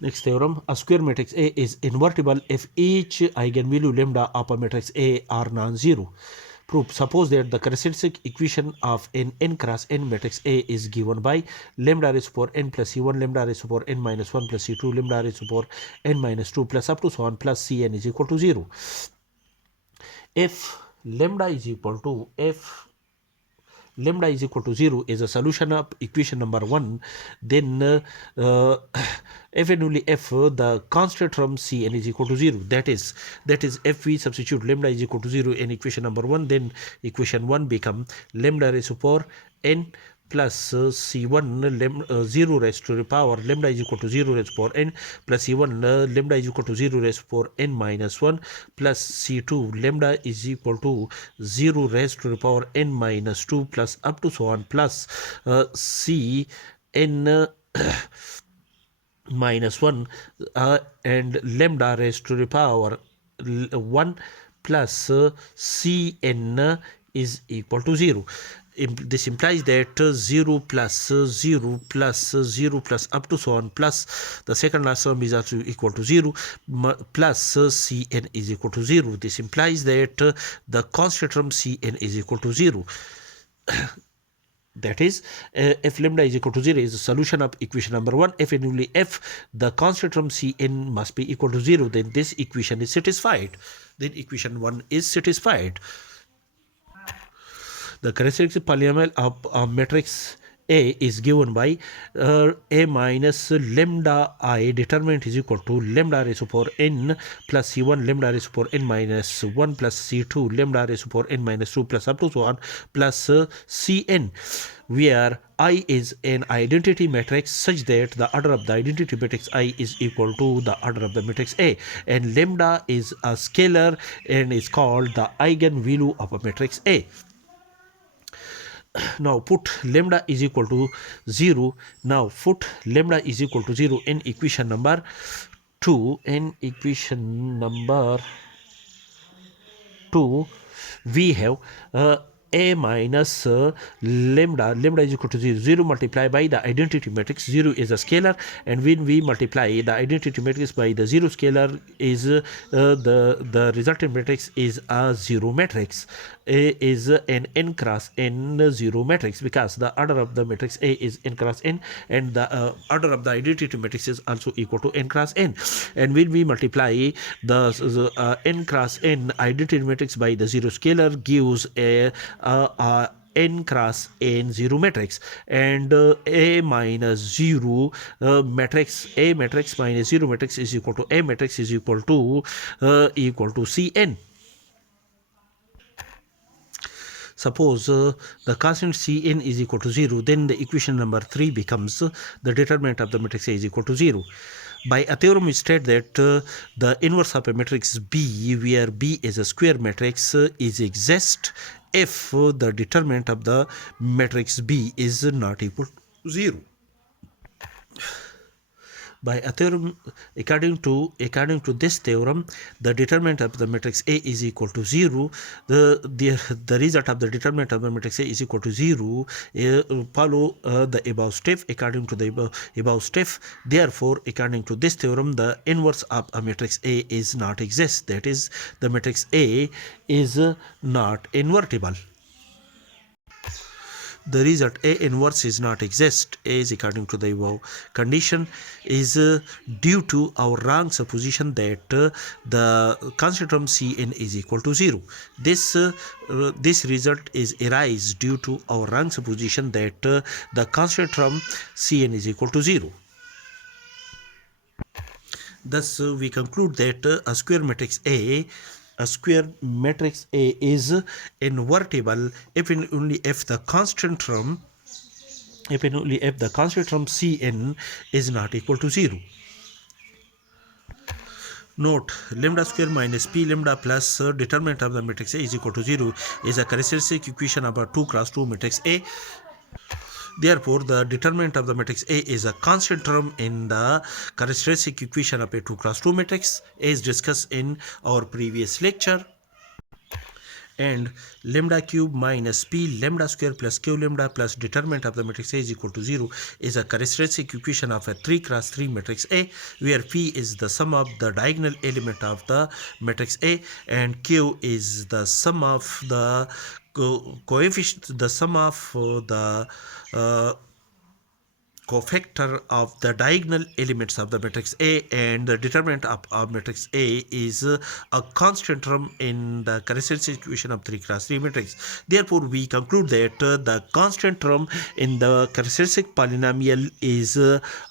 Next theorem, a square matrix A is invertible if each eigenvalue lambda of a matrix A are non-zero. Proof. Suppose that the characteristic equation of an n cross n matrix A is given by lambda raised to power n plus c1 lambda raised to power n minus 1 plus c2 lambda raised to power n minus 2 plus up to so on plus cn is equal to 0. If lambda is equal to lambda is equal to 0 is a solution of equation number 1, then if and only if the constant from Cn is equal to 0, that is if we substitute lambda is equal to 0 in equation number 1, then equation 1 become lambda raised to power n plus c1 0 raised to the power lambda is equal to 0 raised to power n plus c1 lambda is equal to 0 raised to power n minus 1 plus c2 lambda is equal to 0 raised to the power n minus 2 plus up to so on plus cn minus 1 and lambda raised to the power 1 plus cn is equal to 0. This implies that 0 plus 0 plus 0 plus up to so on plus the second last term is also equal to 0 plus cn is equal to 0. This implies that the constant term cn is equal to 0. That is, if lambda is equal to 0 is the solution of equation number 1. If and only if the constant term cn must be equal to 0, then this equation is satisfied. Then equation 1 is satisfied. The characteristic polynomial of a matrix A is given by A minus lambda I determinant is equal to lambda raised to power n plus c1 lambda raised to power n minus 1 plus c2 lambda raised to power n minus 2 plus up to so on plus cn, where I is an identity matrix such that the order of the identity matrix I is equal to the order of the matrix A, and lambda is a scalar and is called the eigen value of a matrix A. Now put lambda is equal to 0. Now put lambda is equal to 0 in equation number 2. In equation number 2 we have a minus lambda is equal to 0. 0 multiplied by the identity matrix. 0 is a scalar, and when we multiply the identity matrix by the 0 scalar is the resultant matrix is a 0 matrix. A is an n cross n 0 matrix because the order of the matrix A is n cross n, and the order of the identity matrix is also equal to n cross n. And when we multiply the n cross n identity matrix by the 0 scalar gives a n cross n 0 matrix, and a minus 0 matrix, a matrix minus 0 matrix is equal to a matrix is equal to cn. Suppose the constant cn is equal to 0, then the equation number 3 becomes the determinant of the matrix A is equal to 0. By a theorem, we state that the inverse of a matrix B, where B is a square matrix, is exist if the determinant of the matrix B is not equal to 0. By a theorem, according to this theorem, the determinant of the matrix A is equal to 0. The result of the determinant of the matrix A is equal to 0 follow the above step. According to the above step, therefore, according to this theorem, the inverse of a matrix A is not exist. That is, the matrix A is not invertible. The result A inverse is not exist is according to the above condition is due to our wrong supposition that the constant term Cn is equal to 0. This result is arise due to our wrong supposition that the constant term Cn is equal to 0. Thus, we conclude that a square matrix A is invertible if and only if the constant term Cn is not equal to 0. Note, lambda square minus p lambda plus determinant of the matrix A is equal to 0 is a characteristic equation of a 2 cross 2 matrix A. Therefore, the determinant of the matrix A is a constant term in the characteristic equation of a 2 cross 2 matrix, as discussed in our previous lecture. and lambda cube minus p lambda square plus q lambda plus determinant of the matrix A is equal to 0 is a characteristic equation of a 3 cross 3 matrix A, where p is the sum of the diagonal element of the matrix A and q is the sum of the coefficient, the sum of the cofactor of the diagonal elements of the matrix A, and the determinant of matrix A is a constant term in the characteristic equation of 3 cross 3 matrix. Therefore, we conclude that the constant term in the characteristic polynomial is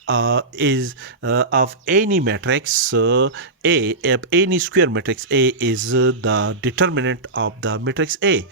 of any matrix A, of any square matrix A, is the determinant of the matrix A.